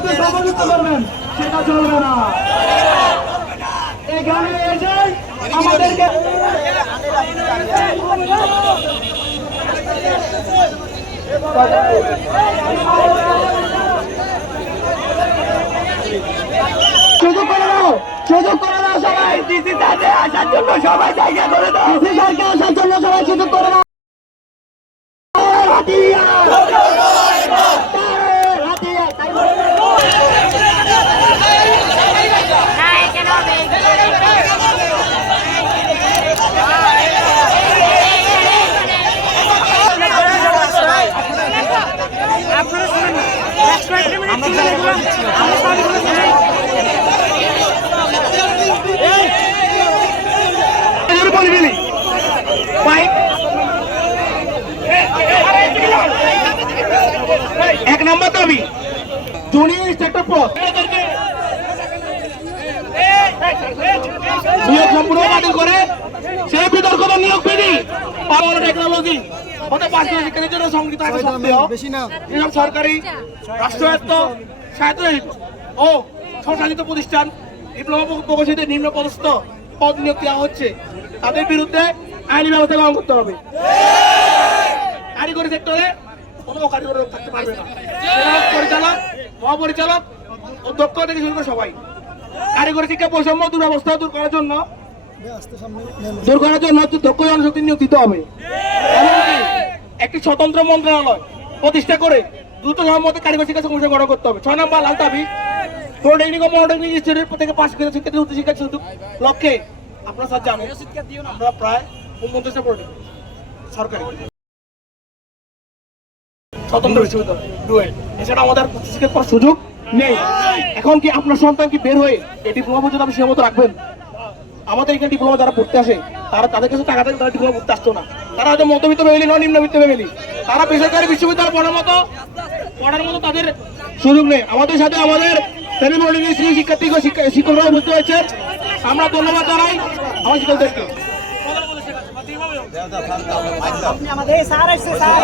আপনারা ছায়ার করবেন সেটা চলবে না। এখানে এসে আমাদেরকে সুযোগ করে দাও সুযোগ করে দাও সবাই। ডিসি স্যারকে আসার জন্য সবাই জায়গা করে দাও। ডিসি স্যারকে আসার জন্য সবাই সুযোগ করে দাও। এক নম্বর দাবি জুনিয়র পদ নিয়োগ সম্পূর্ণ বাতিল করে। সেই বিতর্কতা নিয়োগ বিধি পারমাণু টেকনোলজি। হতে পারছে শিক্ষার্থীর জন্য সংগীত থাকা সত্ত্বেও এসব সরকারি রাষ্ট্রায়ত্ত স্বায়ত্তশাসিত ও স্বশাসিত প্রতিষ্ঠান ডিপ্লোমা প্রকাশিত নিম্ন পদস্থ পদ নিয়োগ দেওয়া হচ্ছে। তাদের বিরুদ্ধে আইনি ব্যবস্থা গ্রহণ করতে হবে। কারিগরি সেক্টরে কোনো কারিগর লোক থাকতে পারবে না। পরিচালক মহাপরিচালক অধ্যক্ষ থেকে শুরু করে সবাই। কারিগরি শিক্ষা বৈষম্য দুরবস্থা দূর করার জন্য দূর জন্য হচ্ছে দক্ষ জনশক্তি নিয়োগ দিতে হবে। একটি স্বতন্ত্র মন্ত্রণালয় প্রতিষ্ঠা করে দ্রুত কারিগরি শিক্ষা গঠন করতে হবে। ছয় নম্বর লাল দাবি পলিটেকনিক ও মনোটেকনিক ইনস্টিটিউট থেকে পাশ করে শিক্ষার্থী উচ্চ শিক্ষার সুযোগ লক্ষ্যে। আপনারা স্যার জানেন, আমরা প্রায় উনপঞ্চাশটা সরকারি। স্বতন্ত্র বিশ্ববিদ্যালয় এছাড়া আমাদের উচ্চশিক্ষা করার সুযোগ নেই। এখন কি আপনার সন্তান কি বের হয়ে এই ডিপ্লোমা পর্যন্ত আপনি সীমাবদ্ধ রাখবেন? আমাদের এখানে ডিপ্লোমা যারা পড়তে আসে তারা তাদের কাছে টাকা থাকে তারা ডিপ্লোমা পড়তে আসতো না। তারা হয়তো মধ্যবিত্ত ফ্যামিলি নয় নিম্নবিত্ত ফ্যামিলি তারা বেসরকারি বিশ্ববিদ্যালয় পড়ার মতো পড়ার মতো তাদের সুযোগ নেই। আমাদের সাথে আমাদের শিক্ষার্থী শিক্ষকরা উপস্থিত হয়েছে। আমরা ধন্যবাদ জানাই আমার শিক্ষকদেরকে। আমাদের স্যার আসছে স্যার।